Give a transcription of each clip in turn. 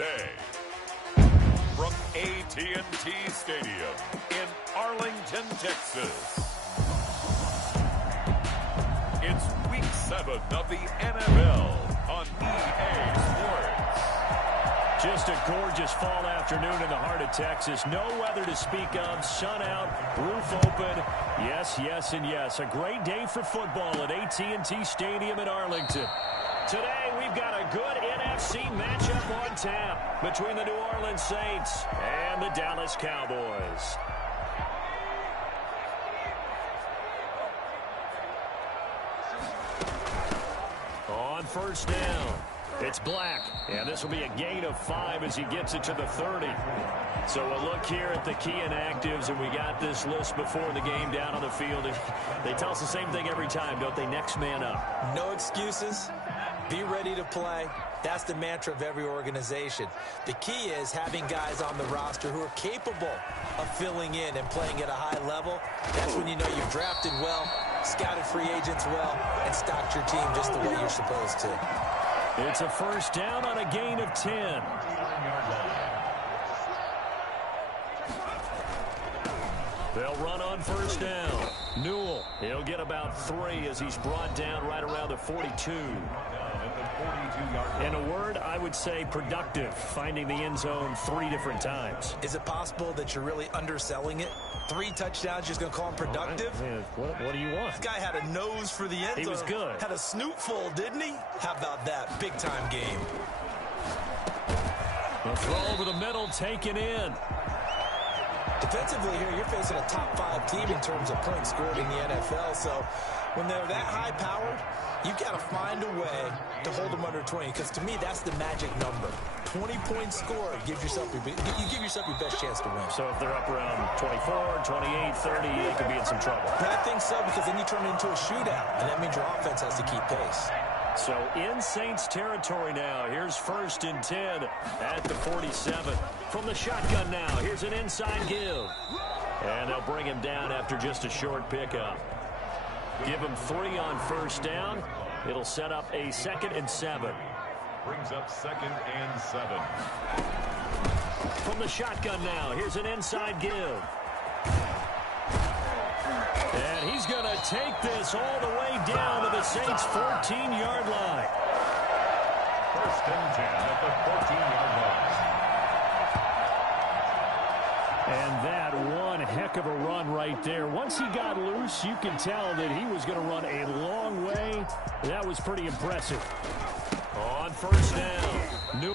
today. From AT&T Stadium in Arlington, Texas. It's Week 7 of the NFL on EA Sports. Just a gorgeous fall afternoon in the heart of Texas. No weather to speak of. Sun out, roof open. Yes, yes, and yes. A great day for football at AT&T Stadium in Arlington. Today, we've got a good NFC matchup on tap between the New Orleans Saints and the Dallas Cowboys. On first down, it's Black, and this will be a gain of 5 as he gets it to the 30. So a look here at the key inactives, and we got this list before the game down on the field. They tell us the same thing every time, don't they? Next man up. No excuses. Be ready to play. That's the mantra of every organization. The key is having guys on the roster who are capable of filling in and playing at a high level. That's when you know you've drafted well, scouted free agents well, and stocked your team just the way you're supposed to. It's a first down on a gain of 10. They'll run on first down. Newell, he'll get about 3 as he's brought down right around the 42. In a word, I would say productive, finding the end zone 3 different times. Is it possible that you're really underselling it? 3 touchdowns, just going to call him productive? What do you want? This guy had a nose for the end zone. He was good. Had a snoot full, didn't he? How about that? Big-time game. The throw over the middle, taken in. Defensively here, you're facing a top 5 team in terms of points scored in the NFL. So when they're that high-powered, you've got to find a way to hold them under 20. Because to me, that's the magic number. 20 points scored, you give yourself your best chance to win. So if they're up around 24, 28, 30, they could be in some trouble. But I think so, because then you turn it into a shootout, and that means your offense has to keep pace. So in Saints territory now. Here's first and 10 at the 47. From the shotgun now, here's an inside give. And they'll bring him down after just a short pickup. Give him 3 on first down. It'll set up a 2nd and 7. Brings up 2nd and 7. From the shotgun now, here's an inside give. And he's going to take this all the way down to the Saints' 14-yard line. First and 10 at the 14-yard line. And that one heck of a run right there. Once he got loose, you can tell that he was going to run a long way. That was pretty impressive. On first down, New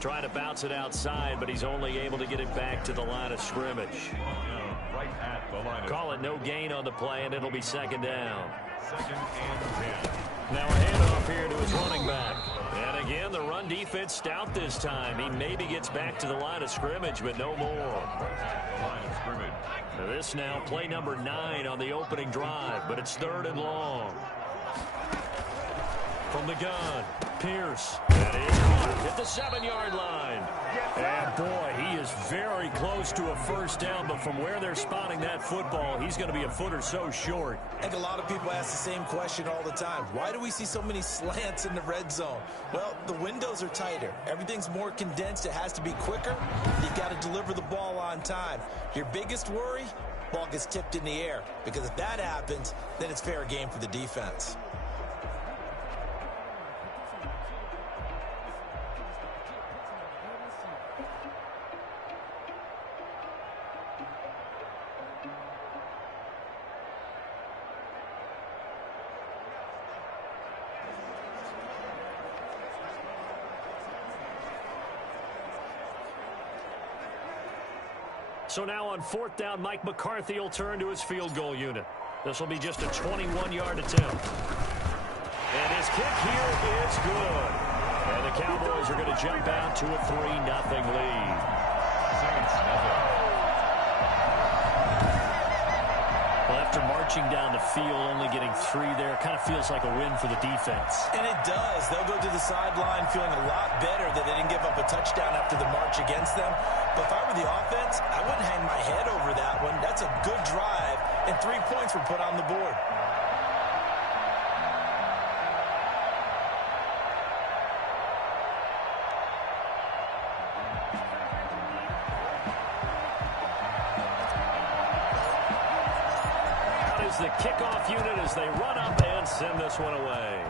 Trying to bounce it outside, but he's only able to get it back to the line of scrimmage. Right at the line. Call it no gain on the play, and it'll be second down. Second and 10. Now a handoff here to his running back. And again, the run defense stout this time. He maybe gets back to the line of scrimmage, but no more. The line of scrimmage. Now this now play number 9 on the opening drive, but it's 3rd and long. From the gun, Pierce. That is caught at the 7-yard line. And boy, he is very close to a first down, but from where they're spotting that football, he's going to be a foot or so short. I think a lot of people ask the same question all the time. Why do we see so many slants in the red zone? Well, the windows are tighter. Everything's more condensed. It has to be quicker. You've got to deliver the ball on time. Your biggest worry? Ball gets tipped in the air. Because if that happens, then it's fair game for the defense. So now on 4th down, Mike McCarthy will turn to his field goal unit. This will be just a 21-yard attempt. And his kick here is good. And the Cowboys are going to jump out to a 3-0 lead. Saints, nothing. Well, after marching down the field, only getting 3 there, kind of feels like a win for the defense. And it does. They'll go to the sideline feeling a lot better that they didn't give up a touchdown after the march against them. But if I were the offense, I wouldn't hang my head over that one. That's a good drive, and 3 points were put on the board. That is the kickoff unit as they run up and send this one away.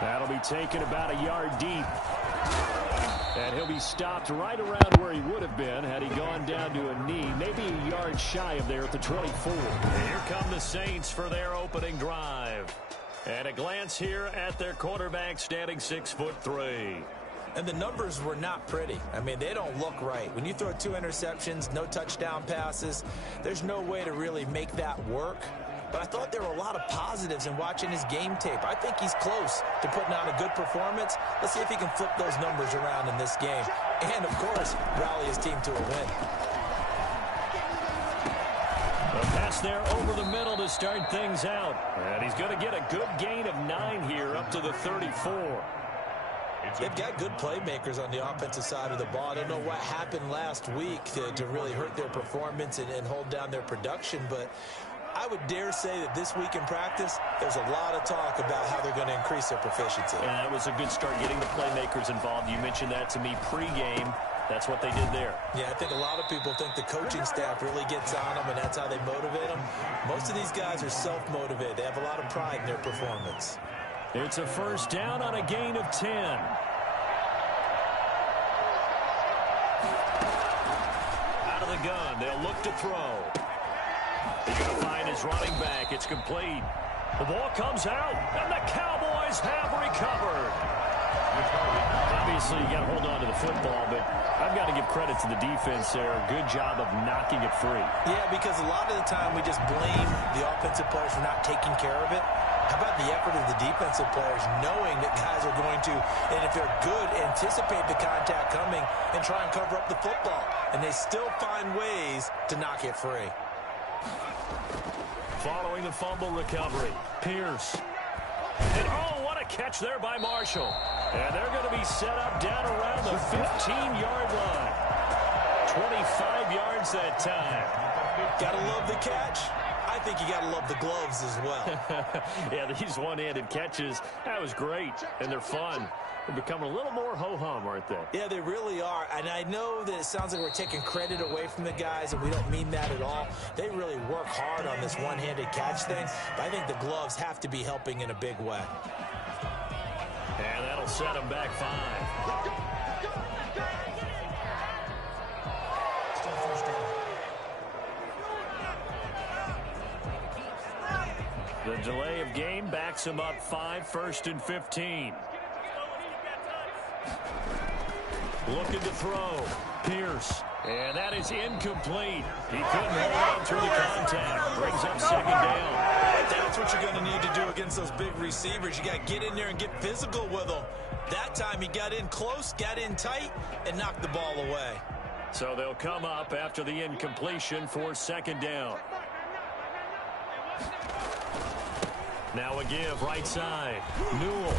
That'll be taken about a yard deep. And he'll be stopped right around where he would have been had he gone down to a knee, maybe a yard shy of there at the 24. And here come the Saints for their opening drive. And a glance here at their quarterback standing 6'3". And the numbers were not pretty. I mean, they don't look right. When you throw 2 interceptions, no touchdown passes, there's no way to really make that work. But I thought there were a lot of positives in watching his game tape. I think he's close to putting out a good performance. Let's see if he can flip those numbers around in this game. And, of course, rally his team to a win. A pass there over the middle to start things out. And he's going to get a good gain of 9 here up to the 34. They've got good playmakers on the offensive side of the ball. I don't know what happened last week to really hurt their performance and hold down their production, but I would dare say that this week in practice, there's a lot of talk about how they're going to increase their proficiency. And that was a good start getting the playmakers involved. You mentioned that to me pregame. That's what they did there. Yeah, I think a lot of people think the coaching staff really gets on them, and that's how they motivate them. Most of these guys are self-motivated. They have a lot of pride in their performance. It's a first down on a gain of 10. Out of the gun, they'll look to throw. He's going to find his running back. It's complete. The ball comes out, and the Cowboys have recovered. Obviously, you got to hold on to the football, but I've got to give credit to the defense there. Good job of knocking it free. Yeah, because a lot of the time we just blame the offensive players for not taking care of it. How about the effort of the defensive players knowing that guys are going to, and if they're good, anticipate the contact coming and try and cover up the football. And they still find ways to knock it free. Following the fumble recovery, Pierce. And oh, what a catch there by Marshall. And they're going to be set up down around the 15-yard line. 25 yards that time. Gotta love the catch. I think you got to love the gloves as well. Yeah, these one-handed catches, that was great, and they're fun. They're becoming a little more ho-hum, aren't they? Yeah, they really are, and I know that it sounds like we're taking credit away from the guys, and we don't mean that at all. They really work hard on this one-handed catch thing, but I think the gloves have to be helping in a big way. And that'll set them back 5. The delay of game backs him up 5, 1st and 15. Looking to throw. Pierce. And that is incomplete. He couldn't hold on through the contact. Brings up second down. That's what you're going to need to do against those big receivers. You got to get in there and get physical with them. That time he got in close, got in tight, and knocked the ball away. So they'll come up after the incompletion for second down. Now a give right side. Newell.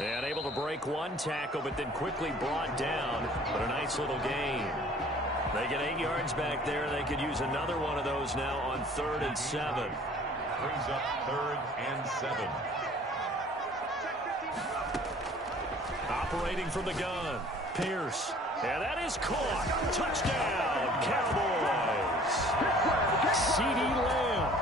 And able to break one tackle, but then quickly brought down. But a nice little gain. They get 8 yards back there. They could use another one of those now on 3rd and 7. Brings up 3rd and 7. Operating from the gun. Pierce. And that is caught. Touchdown, Cowboys. CeeDee Lamb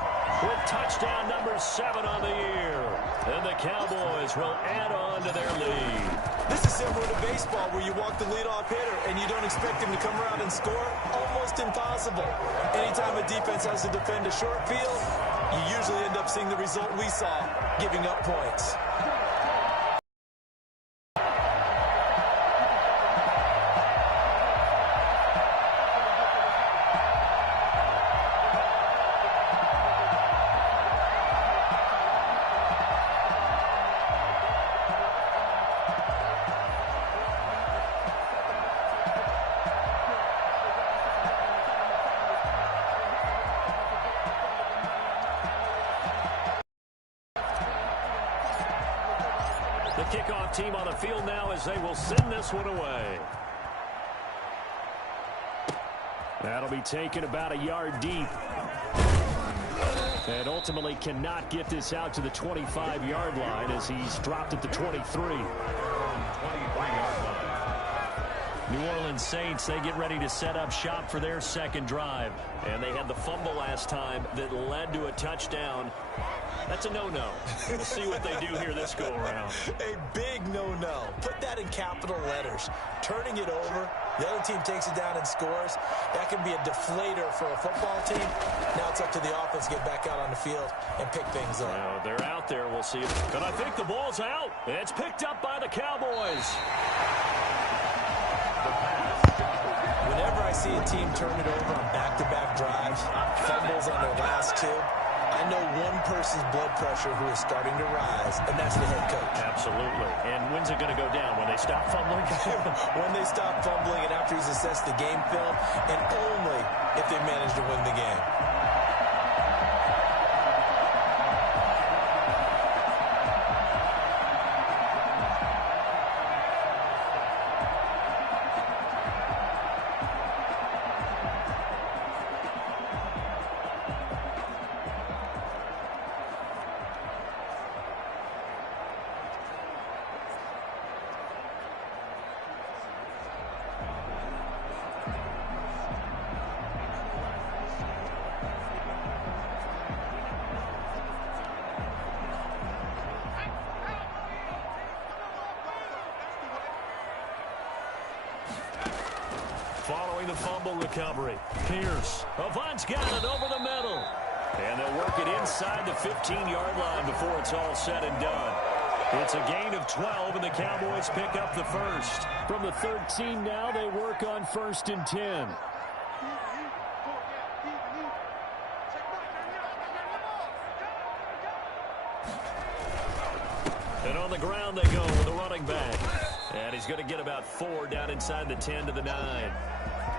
with touchdown number 7 on the year. And the Cowboys will add on to their lead. This is similar to baseball where you walk the leadoff hitter and you don't expect him to come around and score. Almost impossible. Anytime a defense has to defend a short field, you usually end up seeing the result we saw, giving up points. The kickoff team on the field now as they will send this one away. That'll be taken about a yard deep. And ultimately cannot get this out to the 25-yard line as he's dropped at the 23. New Orleans Saints, they get ready to set up shop for their second drive. And they had the fumble last time that led to a touchdown. That's a no-no. We'll see what they do here this go-around. A big no-no. Put that in capital letters. Turning it over, the other team takes it down and scores. That can be a deflator for a football team. Now it's up to the offense to get back out on the field and pick things up. Well, they're out there. We'll see. And I think the ball's out. It's picked up by the Cowboys. Whenever I see a team turn it over on back-to-back drives, fumbles on their last two, I know one person's blood pressure who is starting to rise, and that's the head coach. Absolutely. And when's it going to go down? When they stop fumbling? When they stop fumbling and after he's assessed the game film, and only if they manage to win the game. Following the fumble recovery, Pierce. Avant's got it over the middle. And they'll work it inside the 15-yard line before it's all said and done. It's a gain of 12, and the Cowboys pick up the first. From the 13 now, they work on 1st and 10. And on the ground they go with a running back. And he's going to get about 4 down inside the 10 to the 9.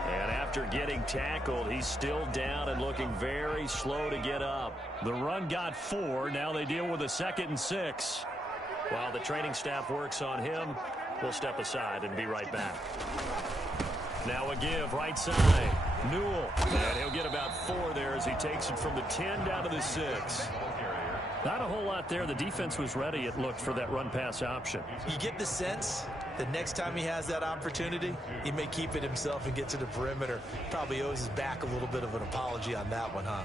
And after getting tackled, he's still down and looking very slow to get up. The run got 4. Now they deal with a 2nd and 6. While the training staff works on him, we'll step aside and be right back. Now a give right side. Newell. And he'll get about 4 there as he takes it from the 10 down to the 6. Not a whole lot there. The defense was ready, it looked, for that run-pass option. You get the sense that next time he has that opportunity, he may keep it himself and get to the perimeter. Probably owes his back a little bit of an apology on that one, huh?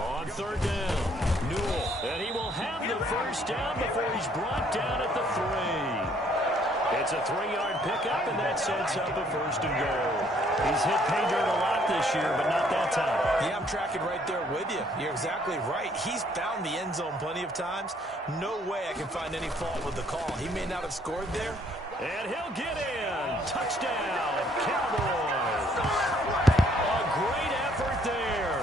On 3rd down, Newell. And he will have the first down before he's brought down at the 3. It's a 3-yard pickup, and that sets up a 1st and goal. He's hit pay dirt a lot this year, but not that time. Yeah, I'm tracking right there with you. You're exactly right. He's found the end zone plenty of times. No way I can find any fault with the call. He may not have scored there. And he'll get in. Touchdown, Cowboys. A great effort there.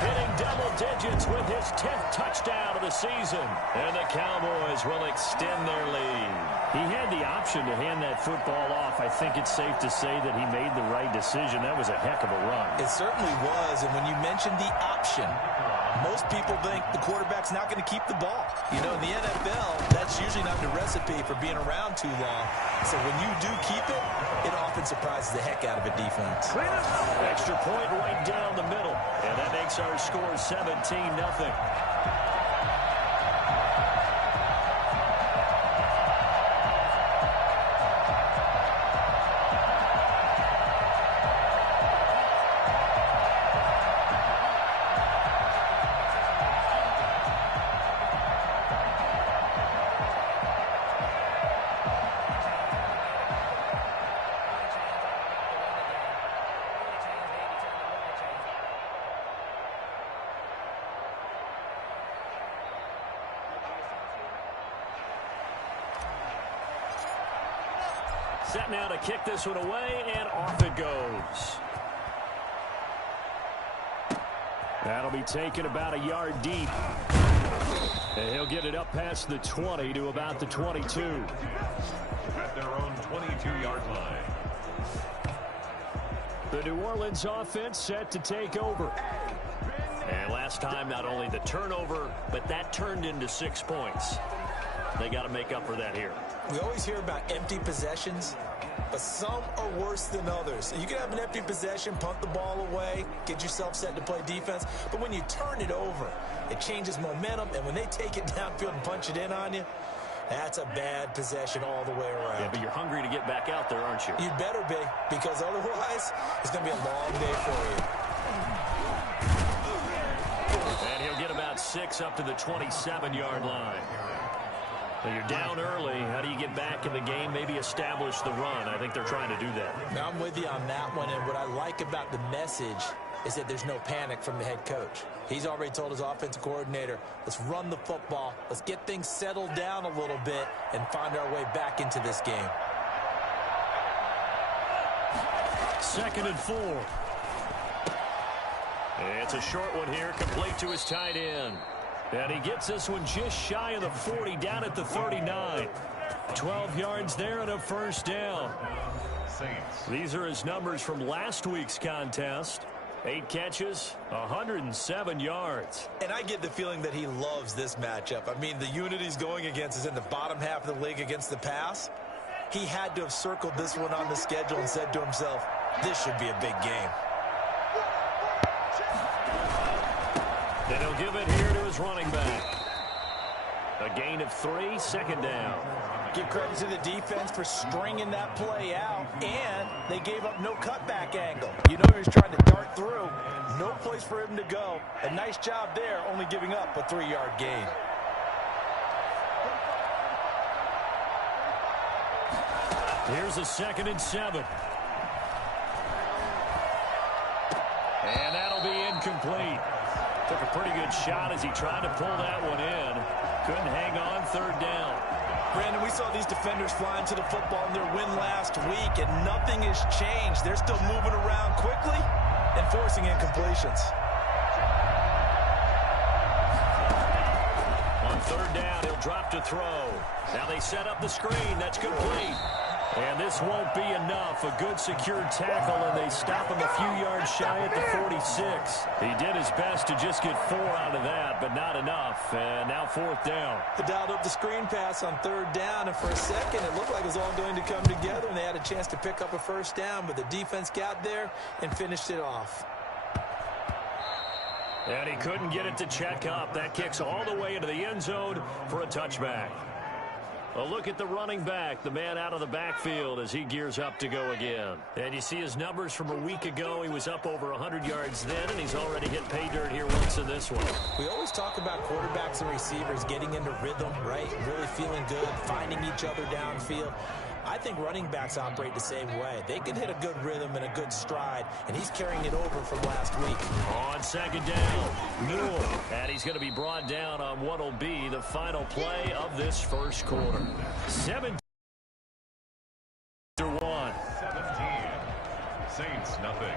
Hitting double digits with his 10th touchdown of the season. And the Cowboys will extend their lead. He had the option to hand that football off. I think it's safe to say that he made the right decision. That was a heck of a run. It certainly was. And when you mentioned the option, most people think the quarterback's not going to keep the ball. You know, in the NFL, that's usually not the recipe for being around too long. So when you do keep it, it often surprises the heck out of a defense. Extra point right down the middle. And that makes our score 17-0. Set now to kick this one away, and off it goes. That'll be taken about a yard deep. And he'll get it up past the 20 to about the 22. At their own 22-yard line. The New Orleans offense set to take over. And last time, not only the turnover, but that turned into 6 points. They got to make up for that here. We always hear about empty possessions, but some are worse than others. You can have an empty possession, punt the ball away, get yourself set to play defense, but when you turn it over, it changes momentum, and when they take it downfield and punch it in on you, that's a bad possession all the way around. Yeah, but you're hungry to get back out there, aren't you? You'd better be, because otherwise, it's going to be a long day for you. And he'll get about 6 up to the 27-yard line. Well, you're down early. How do you get back in the game, maybe establish the run? I think they're trying to do that. Now, I'm with you on that one, and what I like about the message is that there's no panic from the head coach. He's already told his offensive coordinator, let's run the football, let's get things settled down a little bit and find our way back into this game. 2nd and 4. It's a short one here, complete to his tight end. And he gets this one just shy of the 40, down at the 39. 12 yards there and a first down. These are his numbers from last week's contest. 8 catches, 107 yards. And I get the feeling that he loves this matchup. I mean, the unit he's going against is in the bottom half of the league against the pass. He had to have circled this one on the schedule and said to himself, this should be a big game. Then he'll give it here to his running back. A gain of 3, 2nd down. Give credit to the defense for stringing that play out, and they gave up no cutback angle. You know he was trying to dart through. No place for him to go. A nice job there, only giving up a 3-yard gain. Here's a 2nd and 7. And that'll be incomplete. Took a pretty good shot as he tried to pull that one in. Couldn't hang on, 3rd down. Brandon, we saw these defenders flying to the football in their win last week, and nothing has changed. They're still moving around quickly and forcing incompletions. On 3rd down, he'll drop to throw. Now they set up the screen. That's complete. And this won't be enough. A good secure tackle, and they stop him a few yards shy at the 46. He did his best to just get 4 out of that, but not enough. And now 4th down. They dialed up the screen pass on 3rd down, and for a second, it looked like it was all going to come together, and they had a chance to pick up a first down, but the defense got there and finished it off. And he couldn't get it to check up. That kicks all the way into the end zone for a touchback. A look at the running back, the man out of the backfield as he gears up to go again. And you see his numbers from a week ago. He was up over 100 yards then, and he's already hit pay dirt here once in this one. We always talk about quarterbacks and receivers getting into rhythm, right? Really feeling good, finding each other downfield. I think running backs operate the same way. They can hit a good rhythm and a good stride, and he's carrying it over from last week. On second down, Newell. And he's going to be brought down on what will be the final play of this first quarter. 17-1. 17. Saints, nothing.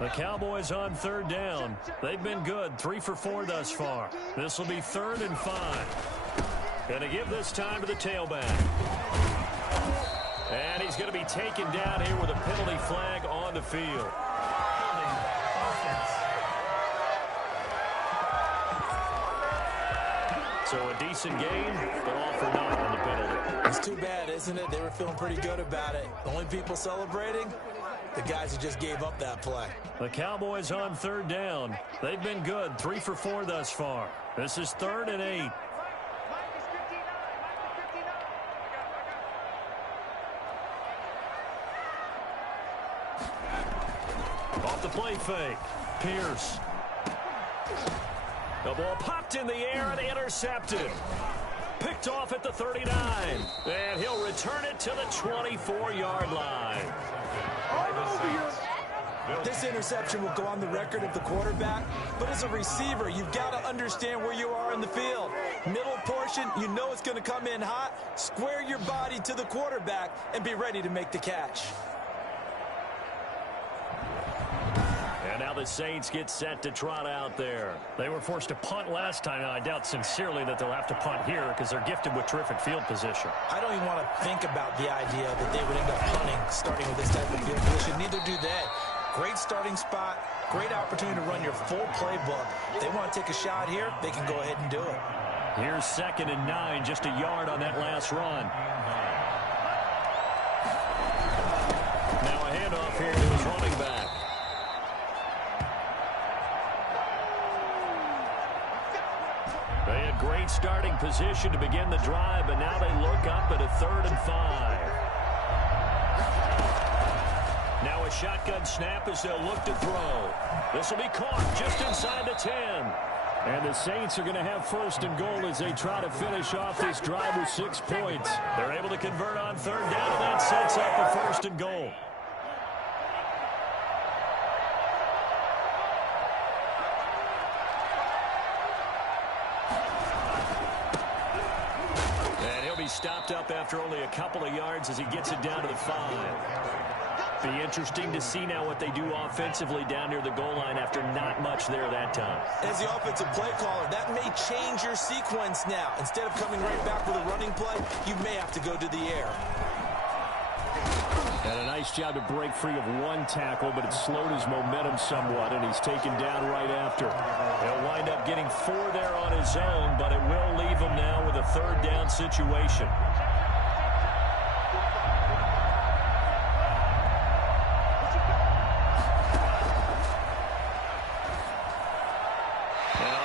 The Cowboys on third down. They've been good, 3 for 4 thus far. This will be 3rd and 5. Going to give this time to the tailback. And he's going to be taken down here with a penalty flag on the field. So a decent game, but all for naught on the penalty. It's too bad, isn't it? They were feeling pretty good about it. The only people celebrating? The guys who just gave up that play. The Cowboys on third down. They've been good, 3 for 4 thus far. This is 3rd and 8. Off the play fake. Pierce. The ball popped in the air and intercepted. Picked off at the 39. And he'll return it to the 24-yard line. This interception will go on the record of the quarterback, but as a receiver, you've got to understand where you are in the field. Middle portion, you know it's going to come in hot. Square your body to the quarterback and be ready to make the catch. And now the Saints get set to trot out there. They were forced to punt last time. Now, I doubt sincerely that they'll have to punt here because they're gifted with terrific field position. I don't even want to think about the idea that they would end up punting starting with this type of field position. Neither do they. Great starting spot, great opportunity to run your full playbook. They want to take a shot here, they can go ahead and do it. Here's 2nd and 9, just a yard on that last run. Now a handoff here to his running back. They had great starting position to begin the drive, but now they look up at a 3rd and 5. Now a shotgun snap as they'll look to throw. This will be caught just inside the 10. And the Saints are going to have 1st and goal as they try to finish off this drive with 6 points. They're able to convert on 3rd down, and that sets up a 1st and goal. And he'll be stopped up after only a couple of yards as he gets it down to the 5. Be interesting to see now what they do offensively down near the goal line after not much there that time. As the offensive play caller, that may change your sequence now. Instead of coming right back with a running play, you may have to go to the air. And a nice job to break free of one tackle, but it slowed his momentum somewhat, and he's taken down right after. He'll wind up getting 4 there on his own, but it will leave him now with a 3rd down situation.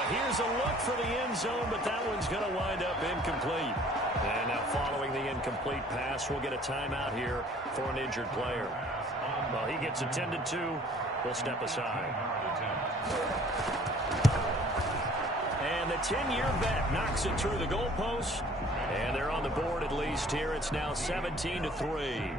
Here's a look for the end zone, but that one's going to wind up incomplete. And now following the incomplete pass, we'll get a timeout here for an injured player. Well, he gets attended to. We'll step aside. And the 10-year vet knocks it through the goalpost. And they're on the board at least here. It's now 17-3.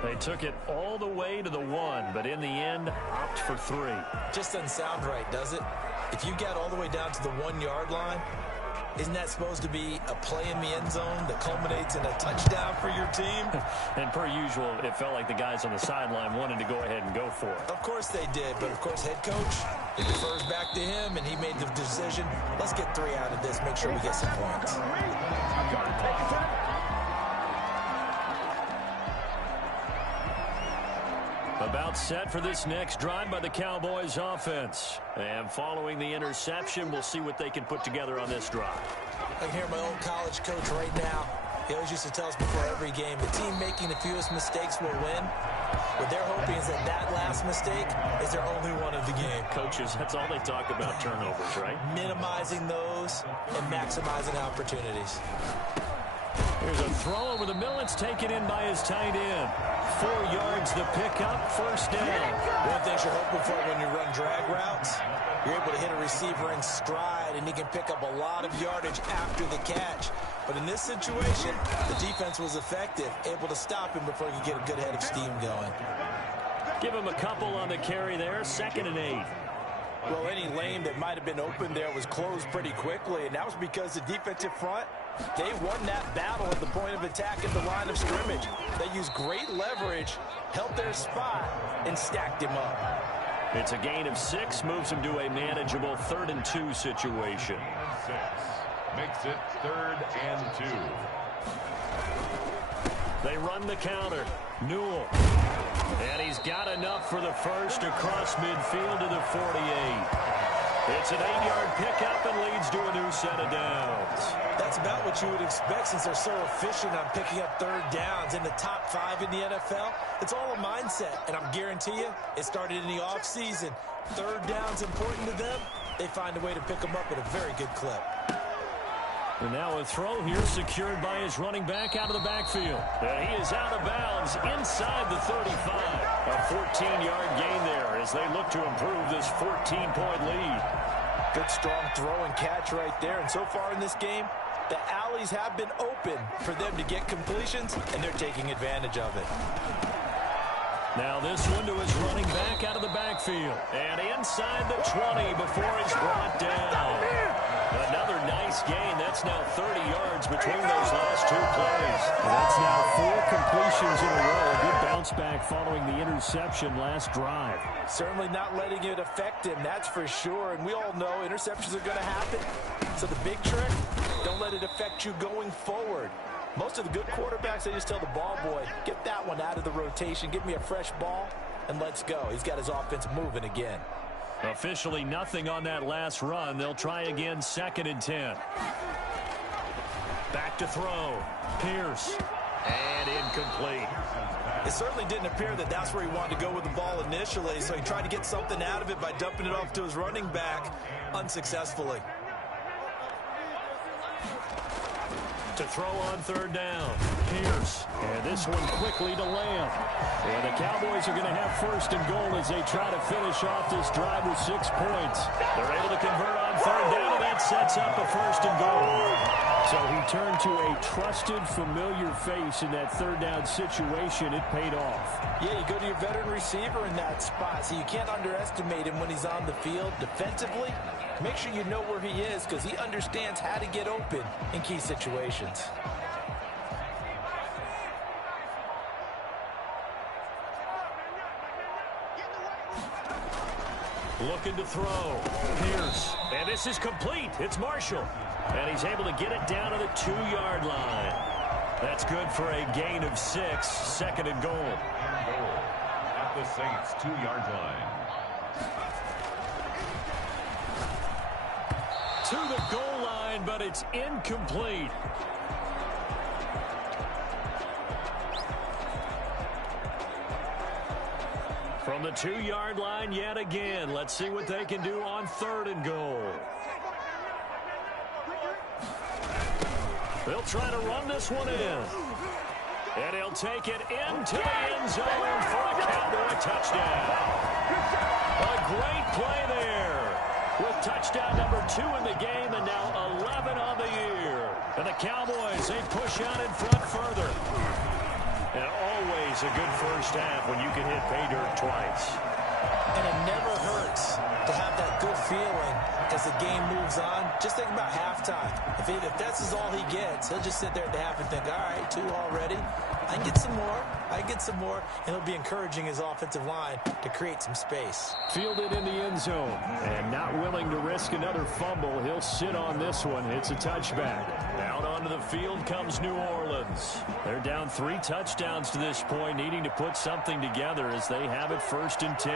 They took it all the way to the 1, but in the end, opt for 3. Just doesn't sound right, does it? If you get all the way down to the 1-yard line, isn't that supposed to be a play in the end zone that culminates in a touchdown for your team? And per usual, it felt like the guys on the sideline wanted to go ahead and go for it. Of course they did, but of course head coach, it defers back to him, and he made the decision. Let's get 3 out of this, make sure we get some points. About set for this next drive by the Cowboys offense. And following the interception, we'll see what they can put together on this drive. I can hear my old college coach right now. He always used to tell us before every game, the team making the fewest mistakes will win. What they're hoping is that that last mistake is their only one of the game. Coaches, that's all they talk about, turnovers, right? Minimizing those and maximizing opportunities. Here's a throw over the middle. It's taken in by his tight end. 4 yards the pickup, first down. One thing you're hoping for when you run drag routes, you're able to hit a receiver in stride, and he can pick up a lot of yardage after the catch. But in this situation, the defense was effective, able to stop him before he could get a good head of steam going. Give him a couple on the carry there, 2nd and 8. Well, any lane that might have been open there was closed pretty quickly, and that was because the defensive front, they won that battle at the point of attack at the line of scrimmage. They used great leverage, held their spot, and stacked him up. It's a gain of 6, moves him to a manageable 3rd and 2 situation. 6 makes it 3rd and 2. They run the counter. Newell. And he's got enough for the first across midfield to the 48. It's an 8-yard pickup and leads to a new set of downs. That's about what you would expect since they're so efficient on picking up 3rd downs. In the top 5 in the NFL, it's all a mindset. And I'm guarantee you, it started in the offseason. 3rd down's important to them. They find a way to pick them up at a very good clip. And now a throw here secured by his running back out of the backfield. And he is out of bounds inside the 35. A 14-yard gain there as they look to improve this 14-point lead. Good strong throw and catch right there. And so far in this game, the alleys have been open for them to get completions, and they're taking advantage of it. Now this one to his running back out of the backfield. And inside the 20 before he's brought down. Another nice gain. That's now 30 yards between those last 2 plays. That's now 4 completions in a row. A good bounce back following the interception last drive. Certainly not letting it affect him, that's for sure. And we all know interceptions are going to happen. So the big trick, don't let it affect you going forward. Most of the good quarterbacks, they just tell the ball boy, get that one out of the rotation, give me a fresh ball, and let's go. He's got his offense moving again. Officially nothing on that last run. They'll try again, 2nd and 10. Back to throw. Pierce. And incomplete. It certainly didn't appear that that's where he wanted to go with the ball initially, so he tried to get something out of it by dumping it off to his running back unsuccessfully. To throw on 3rd down. Pierce. And this one quickly to Lamb. And the Cowboys are going to have 1st and goal as they try to finish off this drive with 6 points. They're able to convert on 3rd down, and that sets up a 1st and goal. So he turned to a trusted, familiar face in that 3rd down situation. It paid off. Yeah, you go to your veteran receiver in that spot, so you can't underestimate him when he's on the field defensively. Make sure you know where he is because he understands how to get open in key situations. Looking to throw. Pierce. And this is complete. It's Marshall. And he's able to get it down to the 2-yard line. That's good for a gain of 6. 2nd and goal. At the Saints' 2-yard line. To the goal line, but it's incomplete. From the 2-yard line yet again. Let's see what they can do on 3rd and goal. They'll try to run this one in. And he'll take it into the end zone for a Cowboy touchdown. A great play there. With touchdown number 2 in the game and now 11 on the year. And the Cowboys, they push out in front further. And always a good first half when you can hit pay dirt twice. And it never hurts to have that good feeling as the game moves on. Just think about halftime. If that's all he gets, he'll just sit there at the half and think, all right, 2 already. I can get some more. I get some more. And he'll be encouraging his offensive line to create some space. Fielded in the end zone. And not willing to risk another fumble. He'll sit on this one. It's a touchback. Out onto the field comes New Orleans. They're down 3 touchdowns to this point, needing to put something together as they have it 1st and 10.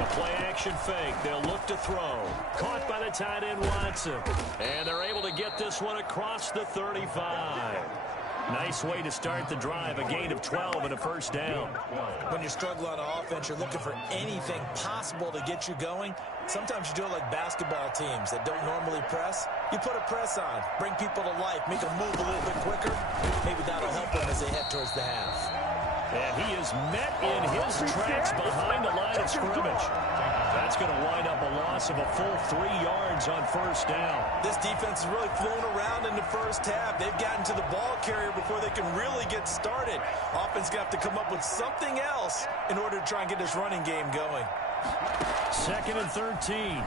A play-action fake. They'll look to throw. Caught by the tight end, Watson. And they're able to get this one across the 35. Nice way to start the drive, a gain of 12 and a first down. When you struggle on offense, you're looking for anything possible to get you going. Sometimes you do it like basketball teams that don't normally press. You put a press on, bring people to life, make them move a little bit quicker. Maybe that'll help them as they head towards the half. And he is met in his tracks behind the line of scrimmage. That's going to wind up a loss of a full 3 yards on first down. This defense has really flown around in the first half. They've gotten to the ball carrier before they can really get started. Offense going to have to come up with something else in order to try and get this running game going. 2nd and 13.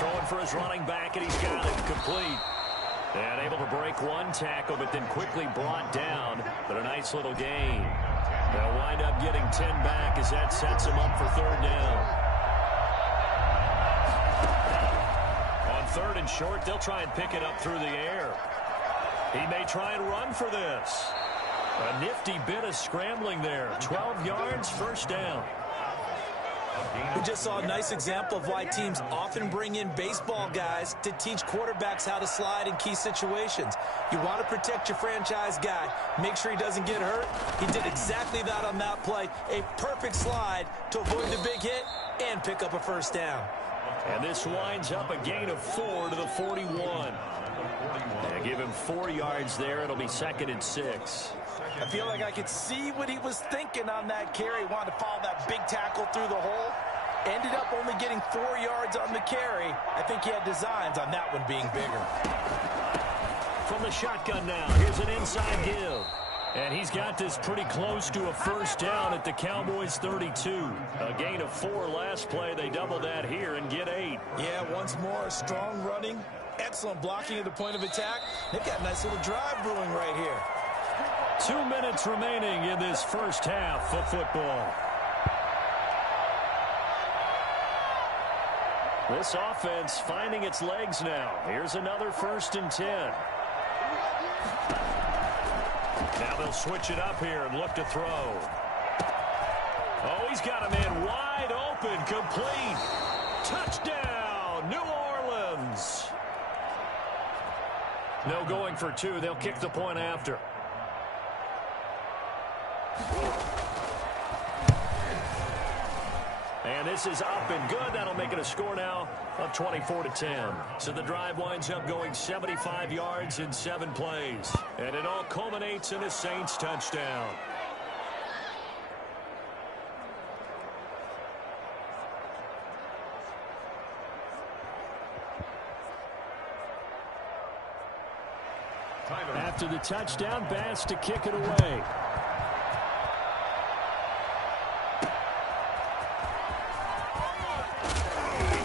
Throwing for his running back, and he's got it complete. And able to break one tackle, but then quickly brought down. But a nice little gain. They'll wind up getting 10 back as that sets him up for 3rd down. On 3rd and short, they'll try and pick it up through the air. He may try and run for this. A nifty bit of scrambling there. 12 yards, first down. We just saw a nice example of why teams often bring in baseball guys to teach quarterbacks how to slide in key situations. You want to protect your franchise guy. Make sure he doesn't get hurt. He did exactly that on that play. A perfect slide to avoid the big hit and pick up a first down. And this winds up a gain of 4 to the 41. And give him 4 yards there. It'll be 2nd and 6. I feel like I could see what he was thinking on that carry. He wanted to follow that big tackle through the hole. Ended up only getting 4 yards on the carry. I think he had designs on that one being bigger. From the shotgun now, here's an inside give. And he's got this pretty close to a first down at the Cowboys' 32. A gain of 4 last play. They double that here and get 8. Yeah, once more, strong running. Excellent blocking at the point of attack. They've got a nice little drive brewing right here. 2 minutes remaining in this first half of football. This offense finding its legs now. Here's another 1st and 10. Now they'll switch it up here and look to throw. Oh, he's got a man wide open, complete. Touchdown, New Orleans. No going for 2. They'll kick the point after. And this is up and good. That'll make it a score now of 24-10. So the drive winds up going 75 yards in 7 plays. And it all culminates in a Saints touchdown. After the touchdown, Bass to kick it away.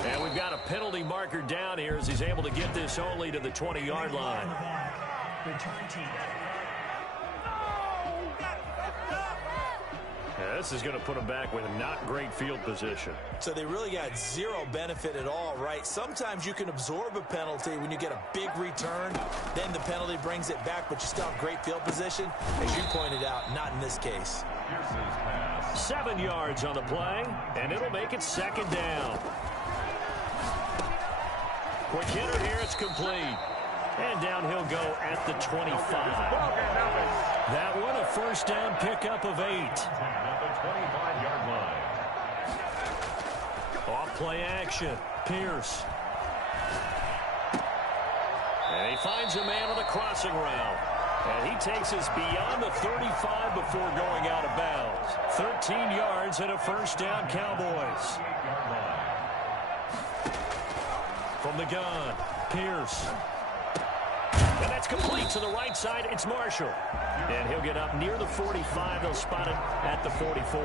And we've got a penalty marker down here as he's able to get this only to the 20-yard line. Return team. Yeah, this is going to put him back with not great field position. So they really got zero benefit at all, right? Sometimes you can absorb a penalty when you get a big return. Then the penalty brings it back, but you still have great field position. As you pointed out, not in this case. 7 yards on the play, and it'll make it 2nd down. Quick hitter here, it's complete. And down he'll go at the 25. That one a first down pickup of 8. At the 25-yard line. Off play action. Pierce. And he finds a man on the crossing route. And he takes us beyond the 35 before going out of bounds. 13 yards and a first down, Cowboys. From the gun, Pierce. And that's complete to the right side. It's Marshall. And he'll get up near the 45. They'll spot it at the 44.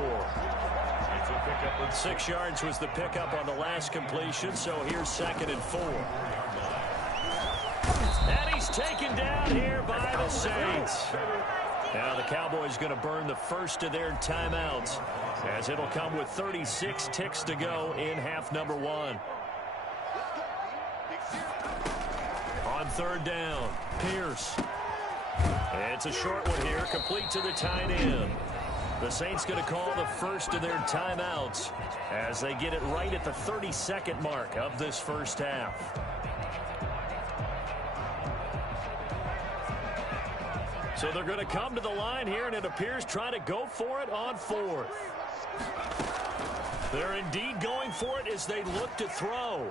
It's a pickup of 6 yards was the pickup on the last completion, so here's 2nd and 4. And he's taken down here by the Saints. Now the Cowboys going to burn the first of their timeouts as it'll come with 36 ticks to go in half number 1. On 3rd down, Pierce. It's a short one here, complete to the tight end. The Saints going to call the first of their timeouts as they get it right at the 32nd mark of this first half. So they're going to come to the line here, and it appears trying to go for it on fourth. They're indeed going for it as they look to throw.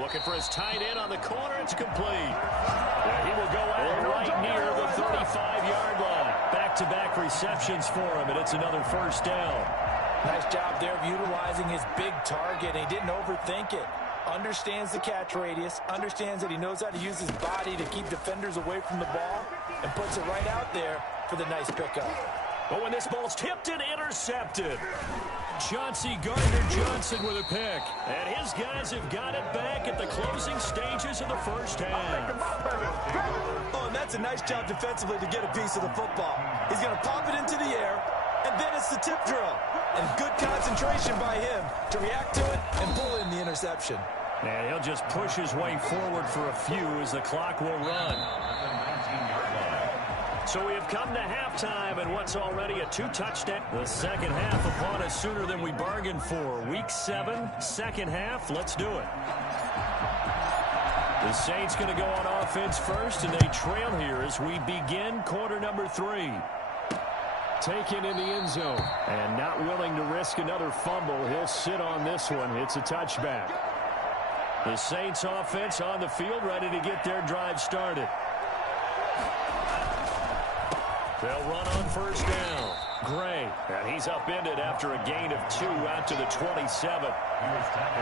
Looking for his tight end on the corner. It's complete. Yeah, he will go out right near the 35-yard line. Back-to-back receptions for him, and it's another first down. Nice job there of utilizing his big target. He didn't overthink it. Understands the catch radius, understands that he knows how to use his body to keep defenders away from the ball, and puts it right out there for the nice pickup. But when this ball's tipped and intercepted, Chauncey Gardner-Johnson with a pick. And his guys have got it back at the closing stages of the first half. Oh, and that's a nice job defensively to get a piece of the football. He's going to pop it into the air, and then it's the tip drill. And good concentration by him to react to it and pull in the interception. And he'll just push his way forward for a few as the clock will run. So we have come to halftime, and what's already a two-touchdown. The second half upon us sooner than we bargained for. Week 7, second half. Let's do it. The Saints going to go on offense first, and they trail here as we begin quarter number 3. Taken in the end zone. And not willing to risk another fumble. He'll sit on this one. It's a touchback. The Saints offense on the field, ready to get their drive started. They'll run on first down. Gray, and he's upended after a gain of 2 out to the 27.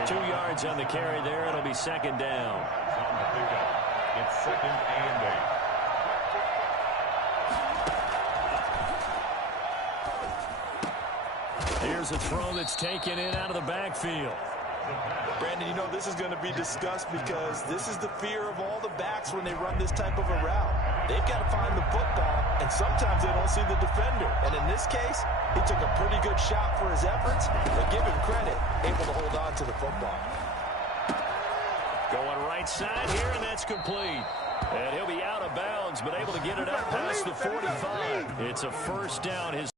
2 yards on the carry there. It'll be second down. It's second and 8. Here's a throw that's taken in out of the backfield. Brandon, you know this is going to be discussed because this is the fear of all the backs when they run this type of a route. They've got to find the football, and sometimes they don't see the defender. And in this case, he took a pretty good shot for his efforts, but give him credit, able to hold on to the football. Going right side here, and that's complete. And he'll be out of bounds, but able to get it out past the 45. It's a first down. His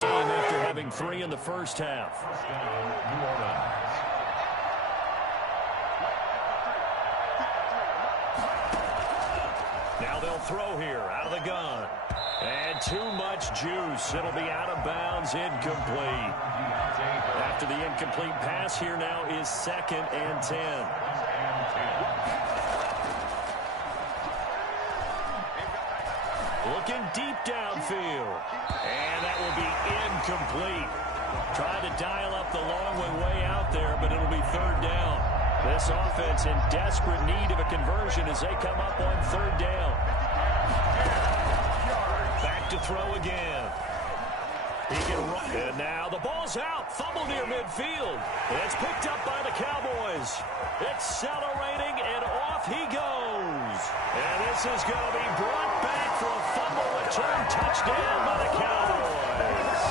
game after having 3 in the first half. Now they'll throw here out of the gun. And too much juice. It'll be out of bounds, incomplete. After the incomplete pass, here now is second and 10. Looking deep downfield. And that will be incomplete. Trying to dial up the long way out there, but it'll be third down. This offense in desperate need of a conversion as they come up on third down. Back to throw again. He can run. And now the ball's out. Fumble near midfield. And it's picked up by the Cowboys. Accelerating, and off he goes. And this is going to be brought back for a fumble return touchdown by the Cowboys.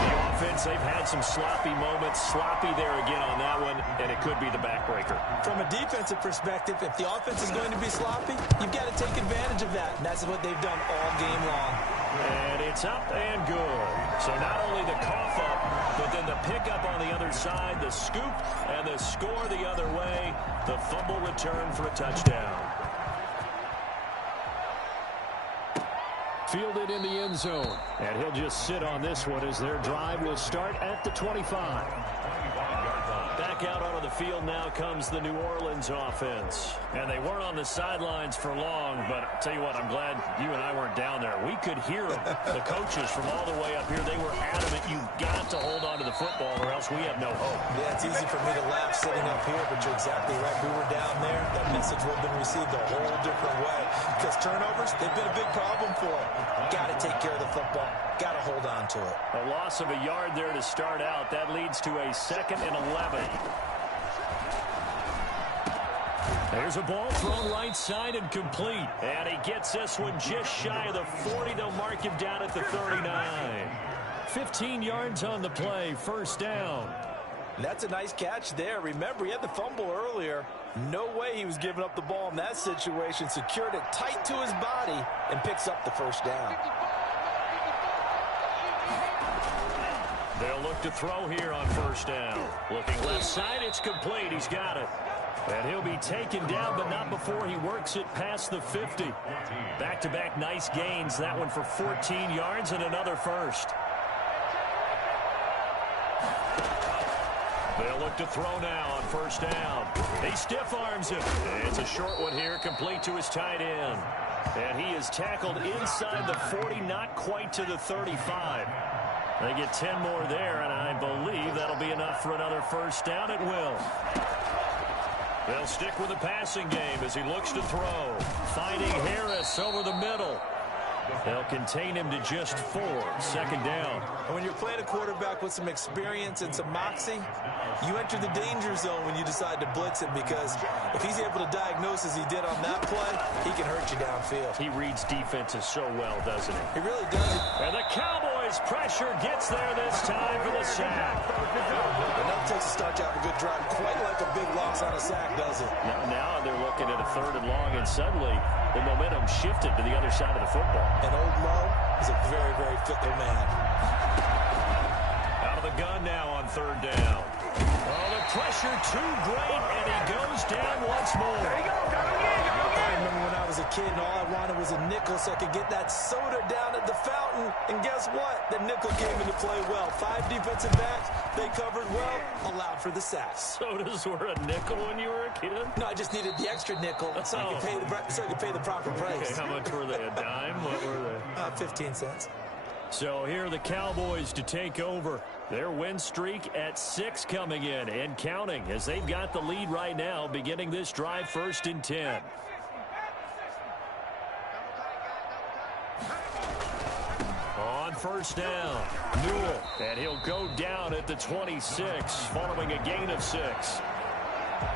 The offense, they've had some sloppy moments. Sloppy there again on that one, and it could be the backbreaker. From a defensive perspective, if the offense is going to be sloppy, you've got to take advantage of that. And that's what they've done all game long. And it's up and good. So not only the cough up, but then the pickup on the other side, the scoop, and the score the other way. The fumble return for a touchdown. Fielded in the end zone. And he'll just sit on this one as their drive will start at the 25. Back out onto the field now comes the New Orleans offense. And they weren't on the sidelines for long, but I'll tell you what, I'm glad you and I weren't down there. We could hear them. The coaches from all the way up here, they were adamant, you've got to hold on to the football or else we have no hope. Yeah, it's easy for me to laugh sitting up here, but you're exactly right. We were down there. That message would have been received a whole different way. Because turnovers, they've been a big problem for them. Got to take care of the football. Got to hold on to it. A loss of a yard there to start out. That leads to a 2nd and 11. There's a ball thrown right side and complete. And he gets this one just shy of the 40. They'll mark him down at the 39. 15 yards on the play. First down. That's a nice catch there. Remember, he had the fumble earlier. No way he was giving up the ball in that situation. Secured it tight to his body and picks up the first down. They'll look to throw here on first down. Looking left side, it's complete. He's got it. And he'll be taken down, but not before he works it past the 50. Back-to-back nice gains. That one for 14 yards and another first. They'll look to throw now on first down. He stiff-arms him. It's a short one here, complete to his tight end. And he is tackled inside the 40, not quite to the 35. They get 10 more there, and I believe that'll be enough for another first down. It will. They'll stick with the passing game as he looks to throw. Finding Harris over the middle. They'll contain him to just 4. Second down. And when you're playing a quarterback with some experience and some moxie, you enter the danger zone when you decide to blitz him, because if he's able to diagnose as he did on that play, he can hurt you downfield. He reads defenses so well, doesn't he? He really does. And the Cowboys pressure gets there this time for the sack. And that takes a start to have a good drive. Quite like a big loss on a sack, does it? Now they're looking at a 3rd and long, and suddenly the momentum shifted to the other side of the football. And old Mo is a very, very fickle man. Out of the gun now on 3rd down. Oh, the pressure too great, and he goes down once more. There you go. I remember when I was a kid and all I wanted was a nickel so I could get that soda down at the fountain. And guess what? The nickel came into play well. 5 defensive backs, they covered well, allowed for the sack. Sodas were a nickel when you were a kid? No, I just needed the extra nickel so I could pay the proper price. Okay, how much were they? A dime? What were they? 15 cents. So here are the Cowboys to take over. Their win streak at 6 coming in and counting, as they've got the lead right now, beginning this drive 1st and 10. On first down, Newell, and he'll go down at the 26 following a gain of 6.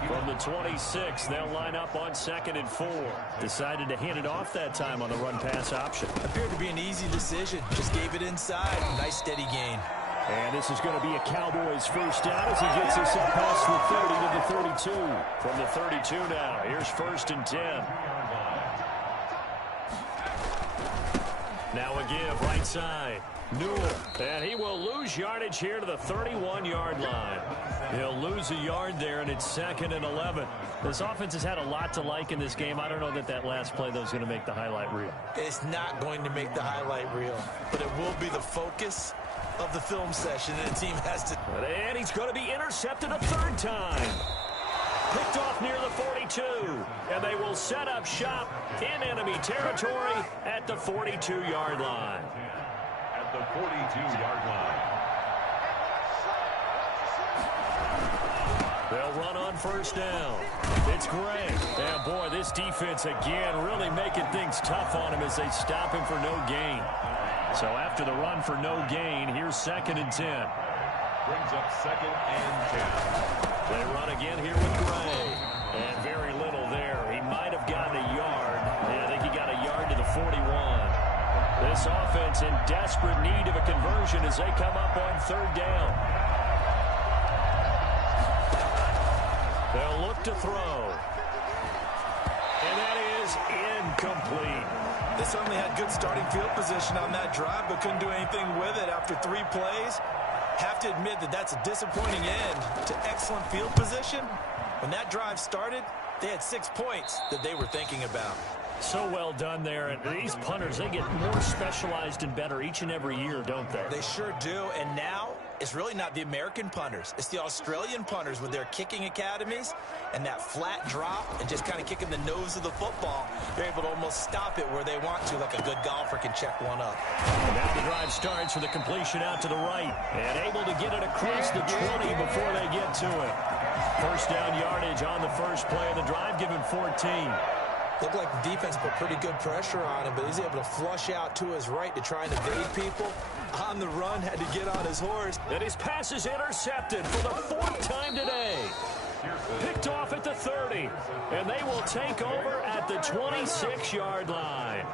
From the 26, they'll line up on 2nd and 4. Decided to hand it off that time on the run-pass option. Appeared to be an easy decision. Just gave it inside. Nice steady gain. And this is going to be a Cowboys first down as he gets us up past the 30 to the 32. From the 32 now, here's 1st and 10. Now a give right side. Newell, and he will lose yardage here to the 31-yard line. He'll lose a yard there, and it's 2nd and 11. This offense has had a lot to like in this game. I don't know that last play, though, is going to make the highlight reel. It's not going to make the highlight reel, but it will be the focus of the film session, and the team has to... And he's going to be intercepted a 3rd time. Picked off near the 42, and they will set up shop in enemy territory at the 42-yard line. At the 42-yard line. They'll run on first down. It's Gray. And, boy, this defense again really making things tough on him as they stop him for no gain. So after the run for no gain, here's 2nd and 10. Brings up 2nd and 10. They run again here with Gray. And very little there. He might have gotten a yard. Yeah, I think he got a yard to the 41. This offense in desperate need of a conversion as they come up on 3rd down. They'll look to throw. And that is incomplete. They certainly had good starting field position on that drive, but couldn't do anything with it after 3 plays. Have to admit that that's a disappointing end to excellent field position. When that drive started, they had 6 points that they were thinking about. So well done there. And these punters, they get more specialized and better each and every year, don't they? They sure do. And now it's really not the American punters. It's the Australian punters with their kicking academies and that flat drop and just kind of kicking the nose of the football. They're able to almost stop it where they want to, like a good golfer can check one up. And now the drive starts with a completion out to the right and able to get it across the 20 before they get to it. First down yardage on the first play of the drive, given 14. Looked like the defense put pretty good pressure on him, but he's able to flush out to his right to try and evade people. On the run, had to get on his horse. And his pass is intercepted for the 4th time today. Picked off at the 30, and they will take over at the 26-yard line.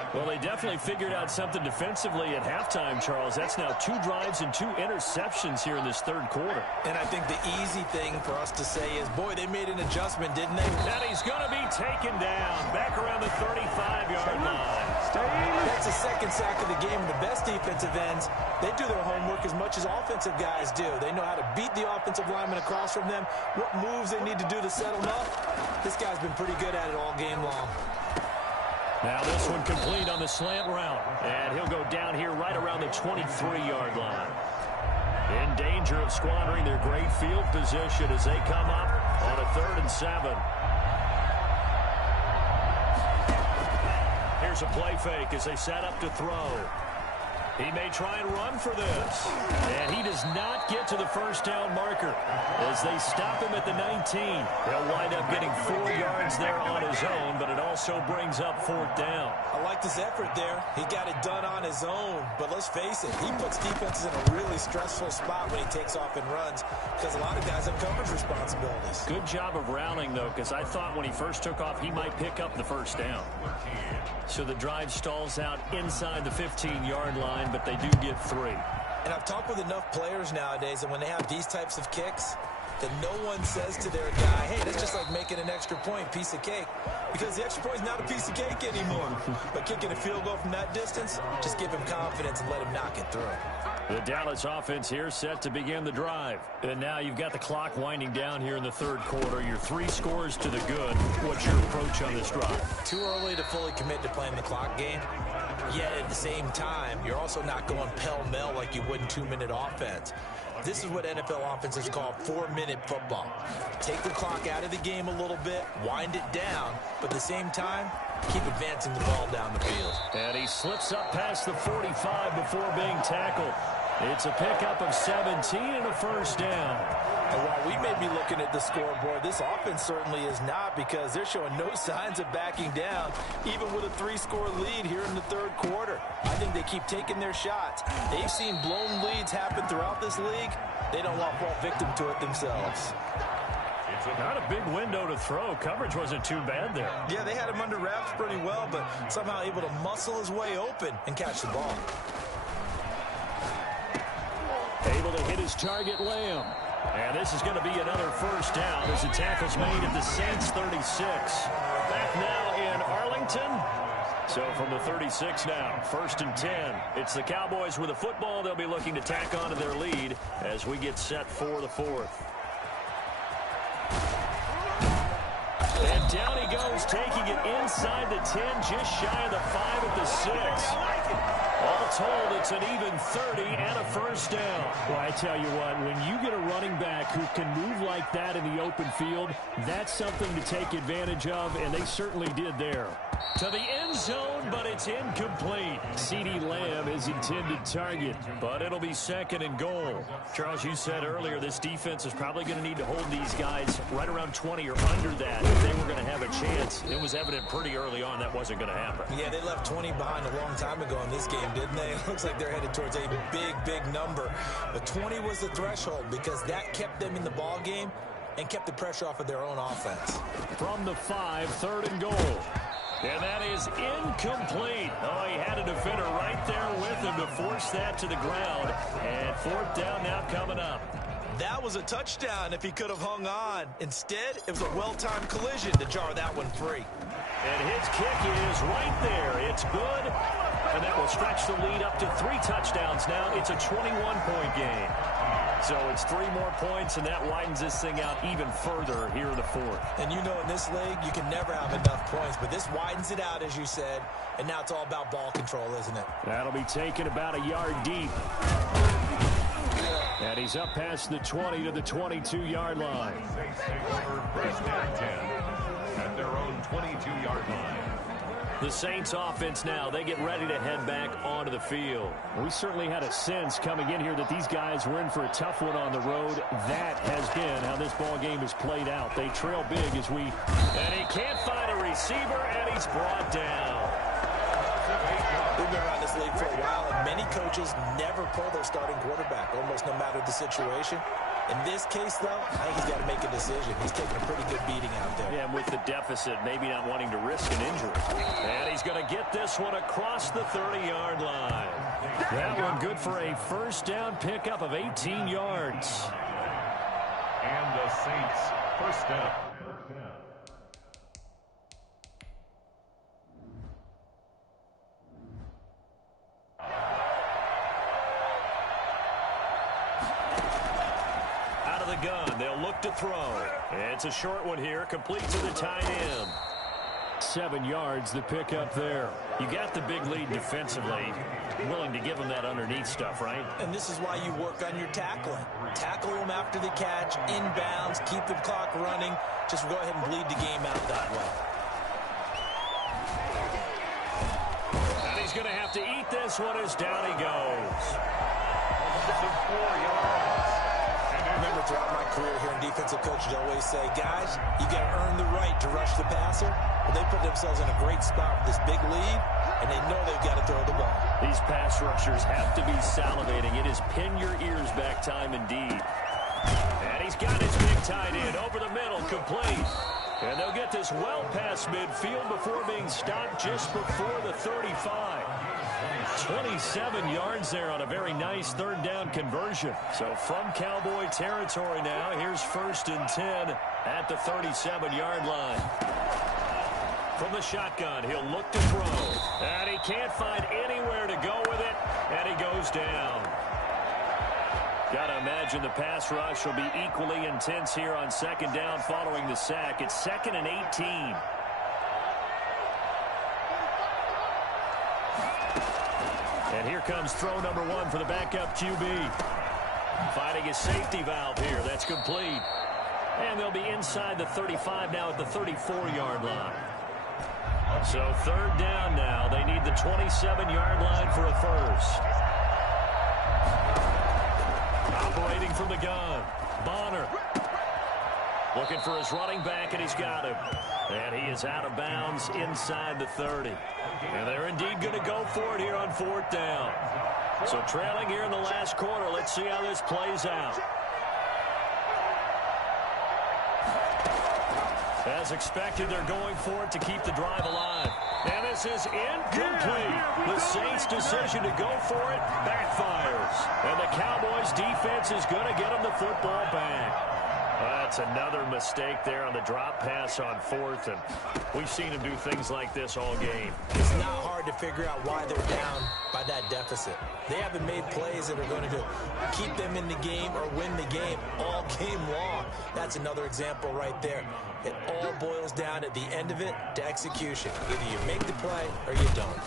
At Well, they definitely figured out something defensively at halftime, Charles. That's now 2 drives and 2 interceptions here in this third quarter. And I think the easy thing for us to say is, boy, they made an adjustment, didn't they? And he's going to be taken down back around the 35-yard line. That's the second sack of the game. And the best defensive ends, they do their homework as much as offensive guys do. They know how to beat the offensive lineman across from them, what moves they need to do to settle them up. This guy's been pretty good at it all game long. Now this one complete on the slant route. And he'll go down here right around the 23-yard line. In danger of squandering their great field position as they come up on a 3rd and 7. Here's a play fake as they set up to throw. He may try and run for this. And he does not get to the first down marker as they stop him at the 19. He'll wind up getting 4 yards there on his own, but it also brings up 4th down. I liked his effort there. He got it done on his own. But let's face it, he puts defenses in a really stressful spot when he takes off and runs because a lot of guys have coverage responsibilities. Good job of rallying, though, because I thought when he first took off, he might pick up the first down. So the drive stalls out inside the 15-yard line, but they do get 3. And I've talked with enough players nowadays, and when they have these types of kicks, that no one says to their guy, hey, that's just like making an extra point, piece of cake. Because the extra point is not a piece of cake anymore. But kicking a field goal from that distance, just give him confidence and let him knock it through. The Dallas offense here set to begin the drive. And now you've got the clock winding down here in the third quarter. Your 3 scores to the good. What's your approach on this drive? Too early to fully commit to playing the clock game. Yet at the same time, you're also not going pell-mell like you would in 2-minute offense. This is what NFL offenses call 4-minute football. Take the clock out of the game a little bit, wind it down, but at the same time, keep advancing the ball down the field. And he slips up past the 45 before being tackled. It's a pickup of 17 and a first down. And while we may be looking at the scoreboard, this offense certainly is not because they're showing no signs of backing down, even with a 3-score lead here in the third quarter. I think they keep taking their shots. They've seen blown leads happen throughout this league. They don't want to fall victim to it themselves. Not a big window to throw. Coverage wasn't too bad there. Yeah, they had him under wraps pretty well, but somehow able to muscle his way open and catch the ball. Able to hit his target, Lamb. And this is going to be another first down as the tackle's made at the Saints 36. Back now in Arlington. So from the 36 now, 1st and 10. It's the Cowboys with a football. They'll be looking to tack on to their lead as we get set for the 4th. And down he goes, taking it inside the 10, just shy of the 5 at the 6. All told, it's an even 30 and a first down. Well, I tell you what, when you get a running back who can move like that in the open field, that's something to take advantage of, and they certainly did there. To the end zone, but it's incomplete. CeeDee Lamb is intended target, but it'll be 2nd and goal. Charles, you said earlier this defense is probably going to need to hold these guys right around 20 or under that if they were going to have a chance. It was evident pretty early on that wasn't going to happen. Yeah, they left 20 behind a long time ago in this game, didn't they? It looks like they're headed towards a big, big number. But 20 was the threshold because that kept them in the ball game and kept the pressure off of their own offense. From the 5, 3rd and goal. And that is incomplete. Oh, he had a defender right there with him to force that to the ground. And 4th down now coming up. That was a touchdown if he could have hung on. Instead, it was a well-timed collision to jar that one free. And his kick is right there. It's good. And that will stretch the lead up to 3 touchdowns now. It's a 21-point game. So it's 3 more points, and that widens this thing out even further here in the 4th. And you know in this league, you can never have enough points, but this widens it out, as you said, and now it's all about ball control, isn't it? That'll be taken about a yard deep. And he's up past the 20 to the 22-yard line. First and 10 at their own 22-yard line. The Saints offense now, they get ready to head back onto the field. We certainly had a sense coming in here that these guys were in for a tough one on the road. That has been how this ball game has played out. They trail big as we... And he can't find a receiver, and he's brought down. We've been around this league for a while, and many coaches never pull their starting quarterback, almost no matter the situation. In this case, though, I think he's got to make a decision. He's taking a pretty good beating out there. Yeah, with the deficit, maybe not wanting to risk an injury. And he's going to get this one across the 30-yard line. That one good for a first down pickup of 18 yards. And the Saints first down. Out of the gun, they'll look to throw. It's a short one here, complete to the tight end. 7 yards, the pickup there. You got the big lead defensively. Willing to give them that underneath stuff, right? And this is why you work on your tackling. Tackle them after the catch, inbounds, keep the clock running. Just go ahead and bleed the game out that way. And he's going to have to eat this one as down he goes. 4 yards. Remember, throughout my career here in defensive coaches, I always say, guys, you got to earn the right to rush the passer. Well, they put themselves in a great spot with this big lead, and they know they've got to throw the ball. These pass rushers have to be salivating. It is pin your ears back time indeed. And he's got his big tight end over the middle, complete. And they'll get this well past midfield before being stopped just before the 35. 27 yards there on a very nice third down conversion. So from Cowboy territory now, here's 1st and 10 at the 37-yard line. From the shotgun, he'll look to throw. And he can't find anywhere to go with it, and he goes down. Got to imagine the pass rush will be equally intense here on 2nd down following the sack. It's 2nd and 18. And here comes throw number 1 for the backup QB. Finding his safety valve here. That's complete. And they'll be inside the 35 now at the 34-yard line. So 3rd down now. They need the 27-yard line for a first. Operating from the gun. Bonner. Looking for his running back, and he's got him. And he is out of bounds inside the 30. And they're indeed going to go for it here on 4th down. So trailing here in the last quarter. Let's see how this plays out. As expected, they're going for it to keep the drive alive. And this is incomplete. The Saints' decision to go for it backfires. And the Cowboys' defense is going to get them the football back. That's another mistake there on the drop pass on 4th, and we've seen him do things like this all game. It's not hard to figure out why they're down by that deficit. They haven't made plays that are going to keep them in the game or win the game all game long. That's another example right there. It all boils down at the end of it to execution. Either you make the play or you don't.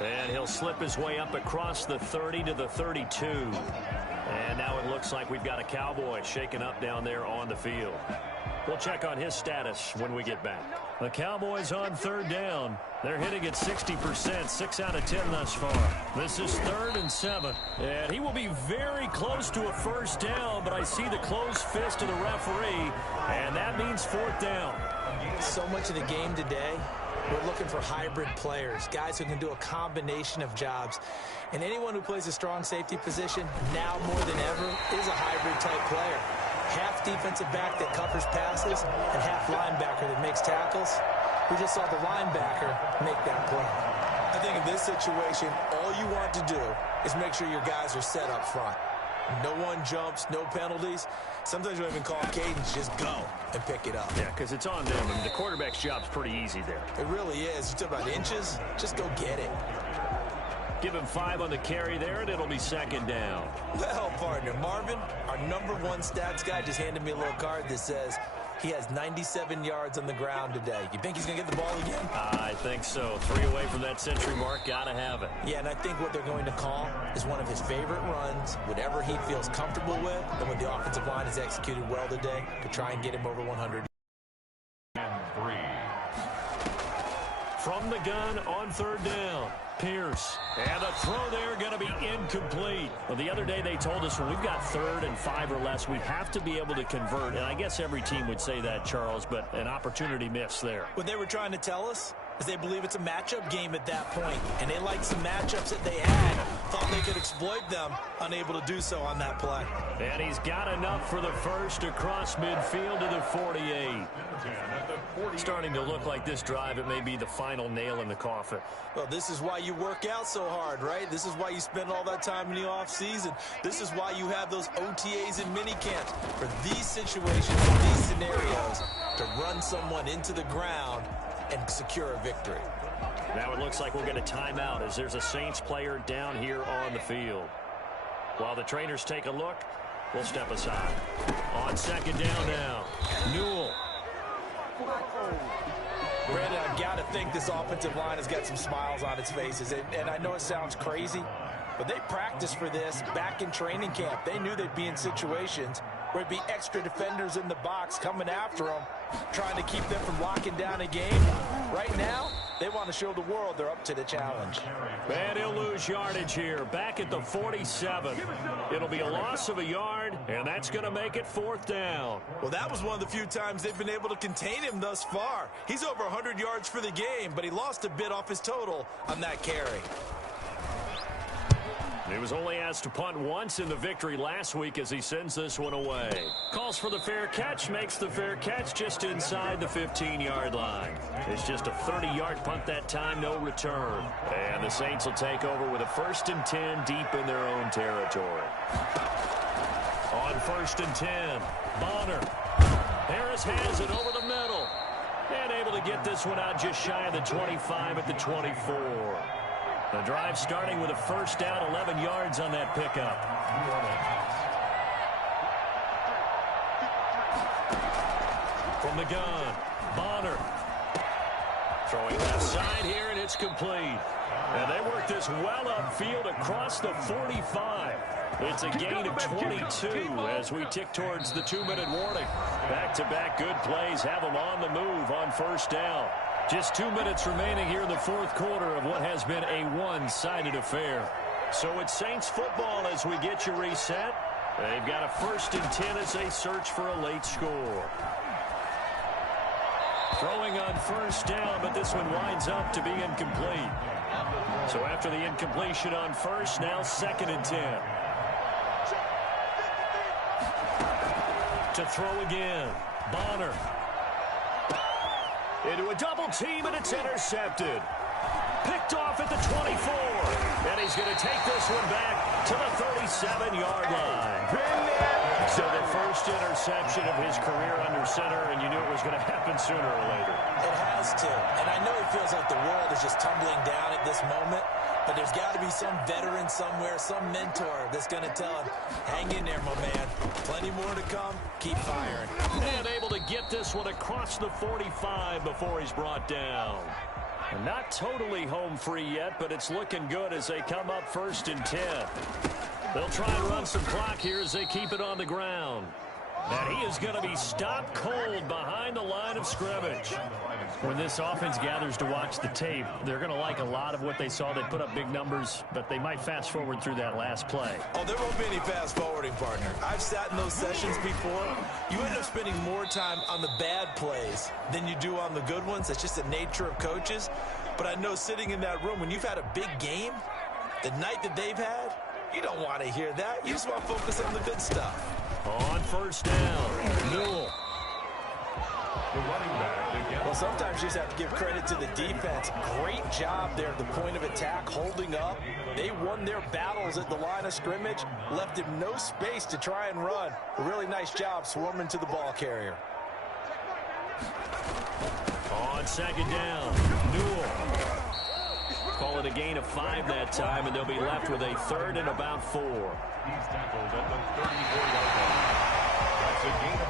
And he'll slip his way up across the 30 to the 32. And now it looks like we've got a Cowboy shaken up down there on the field. We'll check on his status when we get back. The Cowboys on 3rd down. They're hitting at 60%, 6 out of 10 thus far. This is 3rd and 7. And he will be very close to a first down, but I see the closed fist of the referee, and that means 4th down. So much of the game today, we're looking for hybrid players, guys who can do a combination of jobs. And anyone who plays a strong safety position, now more than ever, is a hybrid-type player. Half defensive back that covers passes and half linebacker that makes tackles. We just saw the linebacker make that play. I think in this situation, all you want to do is make sure your guys are set up front. No one jumps, no penalties. Sometimes you don't even call cadence, just go and pick it up. Yeah, because it's on them. I mean, the quarterback's job's pretty easy there. It really is. You talk about inches, just go get it. Give him 5 on the carry there, and it'll be 2nd down. Well, partner, Marvin, our #1 stats guy just handed me a little card that says he has 97 yards on the ground today. You think he's going to get the ball again? I think so. 3 away from that century mark. Got to have it. Yeah, and I think what they're going to call is one of his favorite runs, whatever he feels comfortable with, and what the offensive line has executed well today to try and get him over 100. And 3. From the gun on 3rd down. Pierce. And the throw there going to be incomplete. Well, the other day they told us when we've got 3rd and 5 or less, we have to be able to convert. And I guess every team would say that, Charles, but an opportunity missed there. What they were trying to tell us is they believe it's a matchup game at that point, and they like some matchups that they had thought they could exploit them, unable to do so on that play. And he's got enough for the first across midfield to the 48. Starting to look like this drive, it may be the final nail in the coffin. Well, this is why you work out so hard, right? This is why you spend all that time in the offseason. This is why you have those OTAs and mini camps for these situations, these scenarios, to run someone into the ground and secure a victory. Now it looks like we'll get a timeout as there's a Saints player down here on the field. While the trainers take a look, we'll step aside. On second down now, Newell. Brandon, I've got to think this offensive line has got some smiles on its faces. And I know it sounds crazy, but they practiced for this back in training camp. They knew they'd be in situations where it'd be extra defenders in the box coming after them, trying to keep them from locking down a game. Right now, they want to show the world they're up to the challenge. And he'll lose yardage here, back at the 47. It'll be a loss of a yard, and that's going to make it fourth down. Well, that was one of the few times they've been able to contain him thus far. He's over 100 yards for the game, but he lost a bit off his total on that carry. He was only asked to punt once in the victory last week as he sends this one away. Calls for the fair catch, makes the fair catch just inside the 15-yard line. It's just a 30-yard punt that time, no return. And the Saints will take over with a 1st and 10 deep in their own territory. On 1st and 10, Bonner. Harris has it over the middle. And able to get this one out just shy of the 25 at the 24. The drive starting with a first down, 11 yards on that pickup. From the gun, Bonner. Throwing left side here, and it's complete. And they work this well upfield across the 45. It's a gain of 22 as we tick towards the 2-minute warning. Back-to-back good plays have them on the move on first down. Just 2 minutes remaining here in the fourth quarter of what has been a one-sided affair. So it's Saints football as we get you reset. They've got a 1st and 10 as they search for a late score. Throwing on first down, but this one winds up to be incomplete. So after the incompletion on first, now 2nd and 10. To throw again, Bonner. Into a double team, and it's intercepted. Picked off at the 24. And he's going to take this one back to the 37-yard line. So the first interception of his career under center, and you knew it was going to happen sooner or later. It has to. And I know it feels like the world is just tumbling down at this moment, but there's got to be some veteran somewhere, some mentor that's going to tell him, hang in there, my man. Plenty more to come. Keep firing. And able to get this one across the 45 before he's brought down. And not totally home free yet, but it's looking good as they come up 1st and 10. They'll try and run some clock here as they keep it on the ground. And he is going to be stopped cold behind the line of scrimmage. When this offense gathers to watch the tape, they're going to like a lot of what they saw. They put up big numbers, but they might fast forward through that last play. Oh, there won't be any fast forwarding, partner. I've sat in those sessions before. You end up spending more time on the bad plays than you do on the good ones. That's just the nature of coaches. But I know sitting in that room, when you've had a big game, the night that they've had, you don't want to hear that. You just want to focus on the good stuff. On first down, Newell. Well, sometimes you just have to give credit to the defense. Great job there at the point of attack, holding up. They won their battles at the line of scrimmage, left him no space to try and run. A really nice job swarming to the ball carrier. On second down, Newell. Call it a gain of 5 that time, and they'll be left with a 3rd and about 4.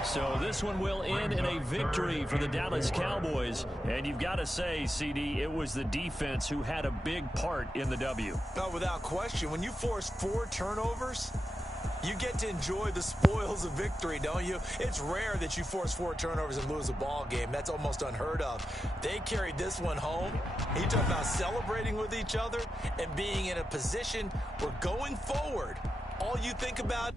So this one will end in a victory for the Dallas Cowboys. And you've got to say, CD, it was the defense who had a big part in the W. Oh, without question. When you force 4 turnovers, you get to enjoy the spoils of victory, don't you? It's rare that you force 4 turnovers and lose a ball game. That's almost unheard of. They carried this one home. You talk about celebrating with each other and being in a position where going forward, all you think about